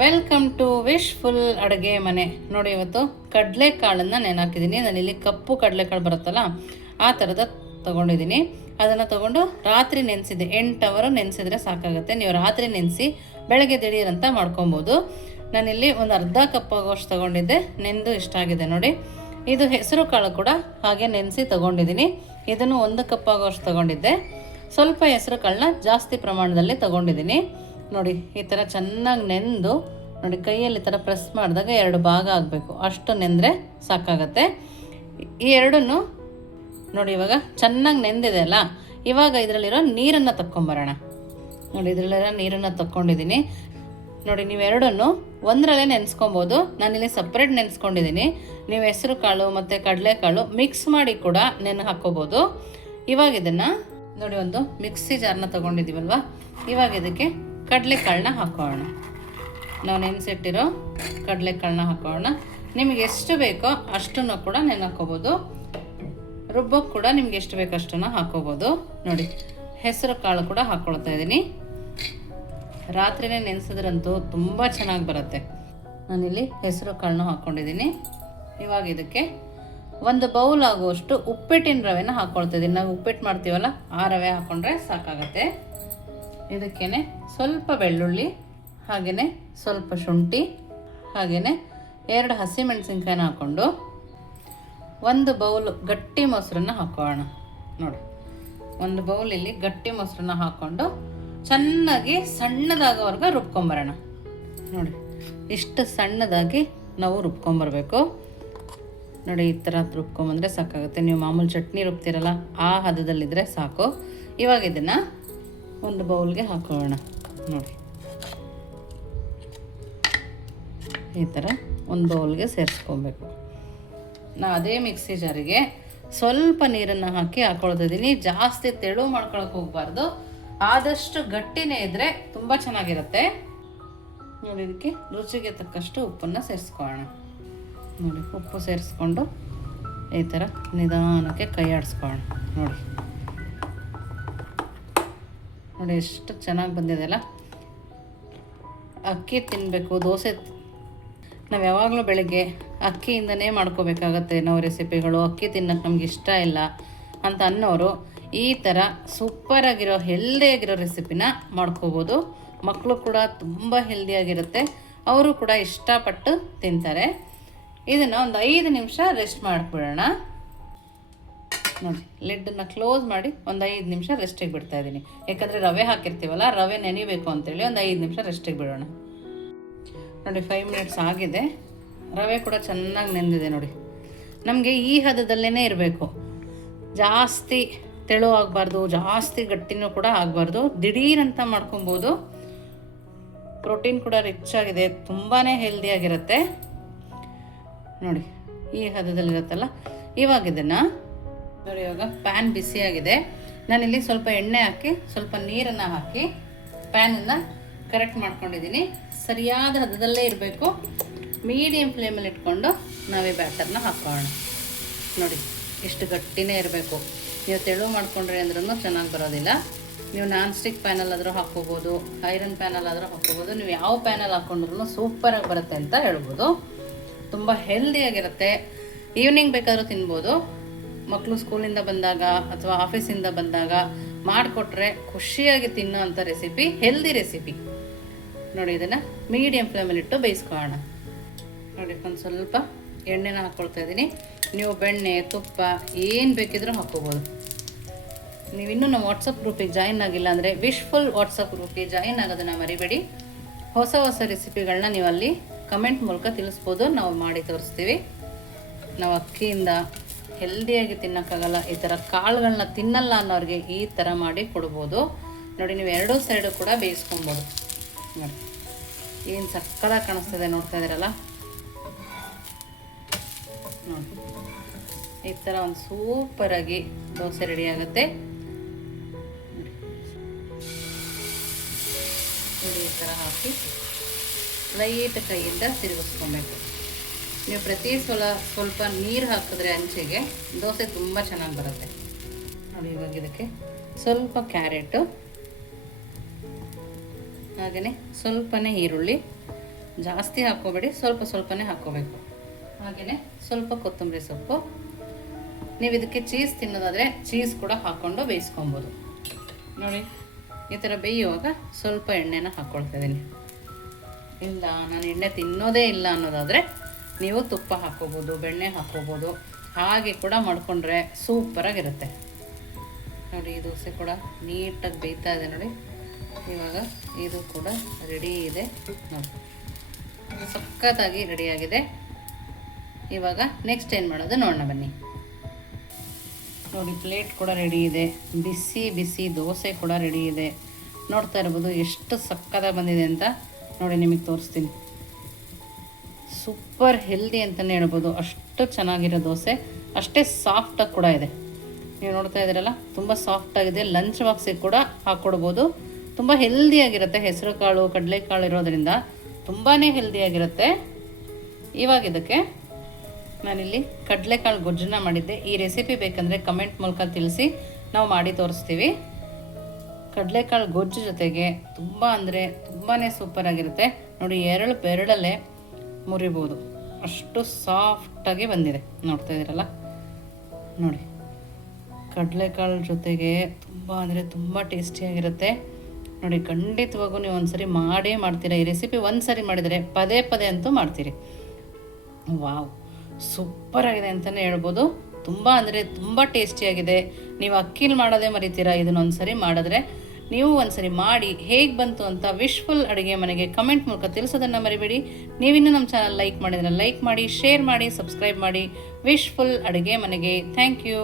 Welcome to wishful ಅಡುಗೆ ಮನೆ. ನೋಡಿ, ಇವತ್ತು ಕಡಲೆಕಾಳನ್ನು ನೆನಾಕಿದ್ದೀನಿ. ನಾನಿಲ್ಲಿ ಕಪ್ಪು ಕಡಲೆಕಾಳು ಬರುತ್ತಲ್ಲ, ಆ ಥರದ ತೊಗೊಂಡಿದ್ದೀನಿ. ಅದನ್ನು ತೊಗೊಂಡು ರಾತ್ರಿ ನೆನೆಸಿದ್ದೆ. 8 ಅವರ್ ನೆನೆಸಿದ್ರೆ ಸಾಕಾಗುತ್ತೆ. ನೀವು ರಾತ್ರಿ ನೆನೆಸಿ ಬೆಳಗ್ಗೆ ದಿಢೀರಂತ ಮಾಡ್ಕೊಬೋದು. ನಾನಿಲ್ಲಿ ಒಂದು ಅರ್ಧ ಕಪ್ ಆಗೋಷ್ಟು ತೊಗೊಂಡಿದ್ದೆ. ನೆಂದು ಇಷ್ಟ ಆಗಿದೆ ನೋಡಿ. ಇದು ಹೆಸರು ಕಾಳು ಕೂಡ ಹಾಗೆ ನೆನೆಸಿ ತೊಗೊಂಡಿದ್ದೀನಿ. ಇದನ್ನು 1 ಕಪ್ ಆಗೋಷ್ಟು ತೊಗೊಂಡಿದ್ದೆ. ಸ್ವಲ್ಪ ಹೆಸರು ಕಾಳನ್ನ ಜಾಸ್ತಿ ಪ್ರಮಾಣದಲ್ಲಿ ತೊಗೊಂಡಿದ್ದೀನಿ. ನೋಡಿ, ಈ ಥರ ಚೆನ್ನಾಗಿ ನೆಂದು ನೋಡಿ, ಕೈಯಲ್ಲಿ ಈ ಥರ ಪ್ರೆಸ್ ಮಾಡಿದಾಗ 2 ಭಾಗ ಆಗಬೇಕು, ಅಷ್ಟು ನೆಂದರೆ ಸಾಕಾಗತ್ತೆ. ಈ ಎರಡನ್ನು ನೋಡಿ, ಇವಾಗ ಚೆನ್ನಾಗಿ ನೆಂದಿದೆ ಅಲ್ಲ, ಇವಾಗ ಇದರಲ್ಲಿರೋ ನೀರನ್ನು ತಕ್ಕೊಂಬರೋಣ. ನೋಡಿ, ಇದರಲ್ಲಿರೋ ನೀರನ್ನು ತಕ್ಕೊಂಡಿದ್ದೀನಿ. ನೋಡಿ, ನೀವು ಎರಡನ್ನು ಒಂದರಲ್ಲೇ ನೆನೆಸ್ಕೊಬೋದು. ನಾನಿಲ್ಲಿ ಸಪ್ರೇಟ್ ನೆನೆಸ್ಕೊಂಡಿದ್ದೀನಿ. ನೀವು ಹೆಸರು ಕಾಳು ಮತ್ತು ಕಡಲೆಕಾಳು ಮಿಕ್ಸ್ ಮಾಡಿ ಕೂಡ ನೆನೆ ಹಾಕ್ಕೋಬೋದು. ಇವಾಗ ಇದನ್ನು ನೋಡಿ, ಒಂದು ಮಿಕ್ಸಿ ಜಾರನ್ನ ತೊಗೊಂಡಿದ್ದೀವಲ್ವ, ಇವಾಗ ಇದಕ್ಕೆ ಕಡಲೆಕಾಳನ್ನ ಹಾಕೋಣ. ನಾವು ನೆನೆಸಿಟ್ಟಿರೋ ಕಡಲೆಕಾಳನ್ನ ಹಾಕೋಣ. ನಿಮಗೆ ಎಷ್ಟು ಬೇಕೋ ಅಷ್ಟನ್ನು ಕೂಡ ನೆನೆ ಹಾಕೋಬೋದು. ರುಬ್ಬಕ್ಕೆ ಕೂಡ ನಿಮ್ಗೆ ಎಷ್ಟು ಬೇಕೋ ಅಷ್ಟನ್ನು ಹಾಕೋಬೋದು. ನೋಡಿ, ಹೆಸರು ಕಾಳು ಕೂಡ ಹಾಕ್ಕೊಳ್ತಾ ಇದ್ದೀನಿ. ರಾತ್ರಿನೇ ನೆನೆಸಿದ್ರಂತೂ ತುಂಬ ಚೆನ್ನಾಗಿ ಬರುತ್ತೆ. ನಾನಿಲ್ಲಿ ಹೆಸರು ಕಾಳನ್ನ ಹಾಕ್ಕೊಂಡಿದ್ದೀನಿ. ಇವಾಗ ಇದಕ್ಕೆ 1 ಬೌಲ್ ಆಗುವಷ್ಟು ಉಪ್ಪಿಟ್ಟಿನ ರವೆನ ಹಾಕ್ಕೊಳ್ತಾ ಇದ್ದೀನಿ. ನಾವು ಉಪ್ಪಿಟ್ಟು ಮಾಡ್ತೀವಲ್ಲ, ಆ ರವೆ ಹಾಕ್ಕೊಂಡ್ರೆ ಸಾಕಾಗತ್ತೆ. ಇದಕ್ಕೇ ಸ್ವಲ್ಪ ಬೆಳ್ಳುಳ್ಳಿ, ಹಾಗೆಯೇ ಸ್ವಲ್ಪ ಶುಂಠಿ, ಹಾಗೆಯೇ 2 ಹಸಿಮೆಣಸಿನ್ಕಾಯಿನ ಹಾಕ್ಕೊಂಡು 1 ಬೌಲ್ ಗಟ್ಟಿ ಮೊಸರನ್ನ ಹಾಕೋಣ. ನೋಡಿ, 1 ಬೌಲ್ ಇಲ್ಲಿ ಗಟ್ಟಿ ಮೊಸರನ್ನ ಹಾಕ್ಕೊಂಡು ಚೆನ್ನಾಗಿ ಸಣ್ಣದಾಗೋವರೆಗೂ ರುಬ್ಕೊಂಬರೋಣ. ನೋಡಿ, ಇಷ್ಟು ಸಣ್ಣದಾಗಿ ನಾವು ರುಬ್ಕೊಂಬರ್ಬೇಕು. ನೋಡಿ, ಈ ಥರ ರುಬ್ಕೊಂಬಂದರೆ ಸಾಕಾಗುತ್ತೆ. ನೀವು ಮಾಮೂಲಿ ಚಟ್ನಿ ರುಬ್ತಿರಲ್ಲ, ಆ ಹದದಲ್ಲಿದ್ದರೆ ಸಾಕು. ಇವಾಗ ಇದನ್ನು 1 ಬೌಲ್ಗೆ ಹಾಕೋಣ. ನೋಡಿ, ಈ ಥರ 1 ಬೌಲ್ಗೆ ಸೇರಿಸ್ಕೊಬೇಕು. ನಾನು ಅದೇ ಮಿಕ್ಸಿ ಜಾರಿಗೆ ಸ್ವಲ್ಪ ನೀರನ್ನು ಹಾಕಿ ಹಾಕ್ಕೊಳ್ತಿದ್ದೀನಿ. ಜಾಸ್ತಿ ತೆಳು ಮಾಡ್ಕೊಳಕ್ಕೆ ಹೋಗಬಾರ್ದು. ಆದಷ್ಟು ಗಟ್ಟಿನೇ ಇದ್ದರೆ ತುಂಬ ಚೆನ್ನಾಗಿರುತ್ತೆ. ನೋಡಿ, ಇದಕ್ಕೆ ರುಚಿಗೆ ತಕ್ಕಷ್ಟು ಉಪ್ಪನ್ನು ಸೇರಿಸ್ಕೊಳ್ಳೋಣ. ನೋಡಿ, ಉಪ್ಪು ಸೇರಿಸ್ಕೊಂಡು ಈ ಥರ ನಿಧಾನಕ್ಕೆ ಕೈ ಆಡಿಸ್ಕೊಳ್ಳೋಣ. ನೋಡಿ ನೋಡಿ, ಎಷ್ಟು ಚೆನ್ನಾಗಿ ಬಂದಿದೆ ಅಲ್ಲ. ಅಕ್ಕಿ ತಿನ್ನಬೇಕು, ದೋಸೆ ನಾವು ಯಾವಾಗಲೂ ಬೆಳಗ್ಗೆ ಅಕ್ಕಿಯಿಂದನೇ ಮಾಡ್ಕೋಬೇಕಾಗತ್ತೆ ನಾವು ರೆಸಿಪಿಗಳು. ಅಕ್ಕಿ ತಿನ್ನೋಕ್ಕೆ ನಮ್ಗೆ ಇಷ್ಟ ಇಲ್ಲ ಅಂತ ಅನ್ನೋರು ಈ ಥರ ಸೂಪರಾಗಿರೋ ಹೆಲ್ದಿಯಾಗಿರೋ ರೆಸಿಪಿನ ಮಾಡ್ಕೋಬೋದು. ಮಕ್ಕಳು ಕೂಡ ತುಂಬ ಹೆಲ್ದಿಯಾಗಿರುತ್ತೆ, ಅವರು ಕೂಡ ಇಷ್ಟಪಟ್ಟು ತಿಂತಾರೆ. ಇದನ್ನು ಒಂದು 5 ನಿಮಿಷ ರೆಸ್ಟ್ ಮಾಡಿಬಿಡೋಣ. ನೋಡಿ, ಲಿಡ್ಡನ್ನು ಕ್ಲೋಸ್ ಮಾಡಿ ಒಂದು 5 ನಿಮಿಷ ರೆಸ್ಟಿಗೆ ಬಿಡ್ತಾಯಿದ್ದೀನಿ. ಯಾಕಂದರೆ ರವೆ ಹಾಕಿರ್ತೀವಲ್ಲ, ರವೆ ನೆನಿಬೇಕು ಅಂತೇಳಿ ಒಂದು 5 ನಿಮಿಷ ರೆಸ್ಟಿಗೆ ಬಿಡೋಣ. ನೋಡಿ, 5 ಮಿನಿಟ್ಸ್ ಆಗಿದೆ. ರವೆ ಕೂಡ ಚೆನ್ನಾಗಿ ನೆಂದಿದೆ. ನೋಡಿ, ನಮಗೆ ಈ ಹದದಲ್ಲೇ ಇರಬೇಕು. ಜಾಸ್ತಿ ತೆಳು ಆಗಬಾರ್ದು, ಜಾಸ್ತಿ ಗಟ್ಟಿನೂ ಕೂಡ ಆಗಬಾರ್ದು. ದಿಢೀರಂತ ಮಾಡ್ಕೊಬೋದು. ಪ್ರೋಟೀನ್ ಕೂಡ ರಿಚ್ ಆಗಿದೆ, ತುಂಬಾ ಹೆಲ್ದಿಯಾಗಿರುತ್ತೆ. ನೋಡಿ, ಈ ಹದದಲ್ಲಿರುತ್ತಲ್ಲ. ಇವಾಗ ಇದನ್ನು ನೋಡಿ, ಇವಾಗ ಪ್ಯಾನ್ ಬಿಸಿಯಾಗಿದೆ. ನಾನಿಲ್ಲಿ ಸ್ವಲ್ಪ ಎಣ್ಣೆ ಹಾಕಿ ಸ್ವಲ್ಪ ನೀರನ್ನು ಹಾಕಿ ಪ್ಯಾನನ್ನು ಕರೆಕ್ಟ್ ಮಾಡ್ಕೊಂಡಿದ್ದೀನಿ. ಸರಿಯಾದ ಹದದಲ್ಲೇ ಇರಬೇಕು. ಮೀಡಿಯಮ್ ಫ್ಲೇಮಲ್ಲಿ ಇಟ್ಕೊಂಡು ನಾವೇ ಬ್ಯಾಟರ್ನ ಹಾಕೋಣ. ನೋಡಿ, ಇಷ್ಟು ಗಟ್ಟಿನೇ ಇರಬೇಕು. ನೀವು ತೆಳು ಮಾಡ್ಕೊಂಡ್ರಿ ಅಂದ್ರೂ ಚೆನ್ನಾಗಿ ಬರೋದಿಲ್ಲ. ನೀವು ನಾನ್ ಸ್ಟಿಕ್ ಪ್ಯಾನಲ್ಲಾದರೂ ಹಾಕ್ಕೋಬೋದು, ಐರನ್ ಪ್ಯಾನಲ್ಲಾದರೂ ಹಾಕ್ಕೋಬೋದು. ನೀವು ಯಾವ ಪ್ಯಾನಲ್ಲಿ ಹಾಕ್ಕೊಂಡ್ರೂ ಸೂಪರಾಗಿ ಬರುತ್ತೆ ಅಂತ ಹೇಳ್ಬೋದು. ತುಂಬ ಹೆಲ್ದಿಯಾಗಿರುತ್ತೆ. ಈವ್ನಿಂಗ್ ಬೇಕಾದರೂ ತಿನ್ಬೋದು. ಮಕ್ಕಳು ಸ್ಕೂಲಿಂದ ಬಂದಾಗ ಅಥವಾ ಆಫೀಸಿಂದ ಬಂದಾಗ ಮಾಡಿಕೊಟ್ರೆ ಖುಷಿಯಾಗಿ ತಿನ್ನೋ ಅಂಥ ರೆಸಿಪಿ, ಹೆಲ್ದಿ ರೆಸಿಪಿ. ನೋಡಿ, ಇದನ್ನು ಮೀಡಿಯಮ್ ಫ್ಲೇಮಲ್ಲಿಟ್ಟು ಬೇಯಿಸ್ಕೊಳ್ಳೋಣ. ನೋಡಿ, ಒಂದು ಸ್ವಲ್ಪ ಎಣ್ಣೆನ ಹಾಕ್ಕೊಳ್ತಾ ಇದ್ದೀನಿ. ನೀವು ಬೆಣ್ಣೆ, ತುಪ್ಪ ಏನು ಬೇಕಿದ್ರೂ ಹಾಕ್ಕೋಬೋದು. ನೀವಿನ್ನೂ ನಮ್ಮ ವಾಟ್ಸಪ್ ಗ್ರೂಪಿಗೆ ಜಾಯಿನ್ ಆಗಿಲ್ಲ ಅಂದರೆ ವಿಶ್ಫುಲ್ ವಾಟ್ಸಪ್ ಗ್ರೂಪಿಗೆ ಜಾಯಿನ್ ಆಗೋದನ್ನು ಮರಿಬೇಡಿ. ಹೊಸ ಹೊಸ ರೆಸಿಪಿಗಳನ್ನ ನೀವು ಅಲ್ಲಿ ಕಮೆಂಟ್ ಮೂಲಕ ತಿಳಿಸ್ಬೋದು. ನಾವು ಮಾಡಿ ತೋರಿಸ್ತೀವಿ. ನಾವು ಅಕ್ಕಿಯಿಂದ ಹೆಲ್ದಿಯಾಗಿ ತಿನ್ನೋಕ್ಕಾಗಲ್ಲ, ಈ ಥರ ಕಾಳುಗಳನ್ನ ತಿನ್ನಲ್ಲ ಅನ್ನೋರಿಗೆ ಈ ಥರ ಮಾಡಿ ಕೊಡ್ಬೋದು. ನೋಡಿ, ನೀವು 2 ಸೈಡು ಕೂಡ ಬೇಯಿಸ್ಕೊಬೋದು. ನೋಡಿ, ಏನು ಸಕ್ಕತ್ತಾಗಿ ಕಾಣಿಸ್ತಿದೆ, ನೋಡ್ತಾ ಇದ್ದೀರಲ್ಲ. ನೋಡಿ, ಈ ಥರ ಒಂದು ಸೂಪರಾಗಿ ದೋಸೆ ರೆಡಿ ಆಗುತ್ತೆ. ನೋಡಿ, ಈ ಥರ ಹಾಕಿ ಲೈಟ್ ಕೈಯಿಂದ ತಿರುಗಿಸ್ಕೊಬೇಕು. ನೀವು ಪ್ರತಿ ಸ್ವಲ್ಪ ನೀರು ಹಾಕಿದ್ರೆ ಅಂಚೆಗೆ ದೋಸೆ ತುಂಬ ಚೆನ್ನಾಗಿ ಬರುತ್ತೆ. ನೋಡಿ, ಇವಾಗ ಇದಕ್ಕೆ ಸ್ವಲ್ಪ ಕ್ಯಾರೆಟು, ಹಾಗೆಯೇ ಸ್ವಲ್ಪನೇ ಈರುಳ್ಳಿ, ಜಾಸ್ತಿ ಹಾಕ್ಕೋಬೇಡಿ, ಸ್ವಲ್ಪ ಸ್ವಲ್ಪನೇ ಹಾಕ್ಕೋಬೇಕು. ಹಾಗೆಯೇ ಸ್ವಲ್ಪ ಕೊತ್ತಂಬರಿ ಸೊಪ್ಪು. ನೀವು ಇದಕ್ಕೆ ಚೀಸ್ ತಿನ್ನೋದಾದರೆ ಚೀಸ್ ಕೂಡ ಹಾಕ್ಕೊಂಡು ಬೇಯಿಸ್ಕೊಬೋದು. ನೋಡಿ ಈ ಥರ ಬೇಯುವಾಗ ಸ್ವಲ್ಪ ಎಣ್ಣೆನ ಹಾಕ್ಕೊಳ್ತಾ ಇದ್ದೀನಿ. ಇಲ್ಲ ನಾನು ಎಣ್ಣೆ ತಿನ್ನೋದೇ ಇಲ್ಲ ಅನ್ನೋದಾದರೆ ನೀವು ತುಪ್ಪ ಹಾಕ್ಕೋಬೋದು, ಬೆಣ್ಣೆ ಹಾಕ್ಕೋಬೋದು. ಹಾಗೆ ಕೂಡ ಮಾಡಿಕೊಂಡ್ರೆ ಸೂಪರಾಗಿರುತ್ತೆ. ನೋಡಿ ಈ ದೋಸೆ ಕೂಡ ನೀಟಾಗಿ ಬೇಯ್ತಾ ಇದೆ ನೋಡಿ. ಇವಾಗ ಇದು ಕೂಡ ರೆಡಿ ಇದೆ ನೋಡಿ, ಸಖತ್ತಾಗಿ ರೆಡಿಯಾಗಿದೆ. ಇವಾಗ ನೆಕ್ಸ್ಟ್ ಏನು ಮಾಡೋದು ನೋಡೋಣ ಬನ್ನಿ. ನೋಡಿ ಪ್ಲೇಟ್ ಕೂಡ ರೆಡಿ ಇದೆ, ಬಿಸಿ ಬಿಸಿ ದೋಸೆ ಕೂಡ ರೆಡಿ ಇದೆ. ನೋಡ್ತಾ ಇರ್ಬೋದು ಎಷ್ಟು ಸಕ್ಕತ್ತಾಗಿ ಬಂದಿದೆ ಅಂತ. ನೋಡಿ ನಿಮಗೆ ತೋರಿಸ್ತೀನಿ. ಸೂಪರ್ ಹೆಲ್ದಿ ಅಂತಲೇ ಹೇಳ್ಬೋದು, ಅಷ್ಟು ಚೆನ್ನಾಗಿರೋ ದೋಸೆ, ಅಷ್ಟೇ ಸಾಫ್ಟಾಗಿ ಕೂಡ ಇದೆ. ನೀವು ನೋಡ್ತಾ ಇದ್ದೀರಲ್ಲ, ತುಂಬ ಸಾಫ್ಟಾಗಿದೆ. ಲಂಚ್ ಬಾಕ್ಸಿಗೆ ಕೂಡ ಹಾಕ್ಕೊಡ್ಬೋದು. ತುಂಬ ಹೆಲ್ದಿಯಾಗಿರುತ್ತೆ. ಹೆಸರು ಕಾಳು ಕಡಲೆಕಾಳು ಇರೋದ್ರಿಂದ ತುಂಬಾ ಹೆಲ್ದಿಯಾಗಿರುತ್ತೆ. ಇವಾಗ ಇದಕ್ಕೆ ನಾನಿಲ್ಲಿ ಕಡಲೆಕಾಳು ಗೊಜ್ಜನ್ನ ಮಾಡಿದ್ದೆ. ಈ ರೆಸಿಪಿ ಬೇಕಂದರೆ ಕಮೆಂಟ್ ಮೂಲಕ ತಿಳಿಸಿ, ನಾವು ಮಾಡಿ ತೋರಿಸ್ತೀವಿ. ಕಡಲೆಕಾಳು ಗೊಜ್ಜು ಜೊತೆಗೆ ತುಂಬ ಅಂದರೆ ತುಂಬಾ ಸೂಪರಾಗಿರುತ್ತೆ. ನೋಡಿ ಬೆರಳಲ್ಲೇ ಮುರಿಬೋದು, ಅಷ್ಟು ಸಾಫ್ಟಾಗಿ ಬಂದಿದೆ. ನೋಡ್ತಾ ಇದ್ದೀರಲ್ಲ, ನೋಡಿ ಕಡಲೆಕಾಳು ಜೊತೆಗೆ ತುಂಬ ಅಂದರೆ ತುಂಬ ಟೇಸ್ಟಿಯಾಗಿರುತ್ತೆ. ನೋಡಿ ಖಂಡಿತವಾಗೂ ನೀವು ಒಂದ್ಸರಿ ಮಾಡೇ ಮಾಡ್ತೀರಾ. ಈ ರೆಸಿಪಿ ಒಂದು ಸರಿ ಮಾಡಿದರೆ ಪದೇ ಪದೇ ಅಂತೂ ಮಾಡ್ತೀರಿ. ವಾವ್, ಸೂಪರಾಗಿದೆ ಅಂತಲೇ ಹೇಳ್ಬೋದು. ತುಂಬ ಅಂದರೆ ತುಂಬ ಟೇಸ್ಟಿಯಾಗಿದೆ. ನೀವು ಅಕ್ಕಿಲಿ ಮಾಡೋದೇ ಮರಿತೀರಾ, ಇದನ್ನೊಂದು ಸರಿ ಮಾಡಿದ್ರೆ. ನೀವು ಒಂದ್ಸರಿ ಮಾಡಿ ಹೇಗೆ ಬಂತು ಅಂತ ವಿಶ್ಫುಲ್ ಅಡುಗೆ ಮನೆಗೆ ಕಮೆಂಟ್ ಮೂಲಕ ತಿಳಿಸೋದನ್ನು ಮರಿಬೇಡಿ. ನೀವಿನ್ನೂ ನಮ್ಮ ಚಾನಲ್ ಲೈಕ್ ಮಾಡಿದ್ರೆ ಲೈಕ್ ಮಾಡಿ, ಶೇರ್ ಮಾಡಿ, ಸಬ್ಸ್ಕ್ರೈಬ್ ಮಾಡಿ. ವಿಶ್ಫುಲ್ ಅಡುಗೆ ಮನೆಗೆ ಥ್ಯಾಂಕ್ ಯು.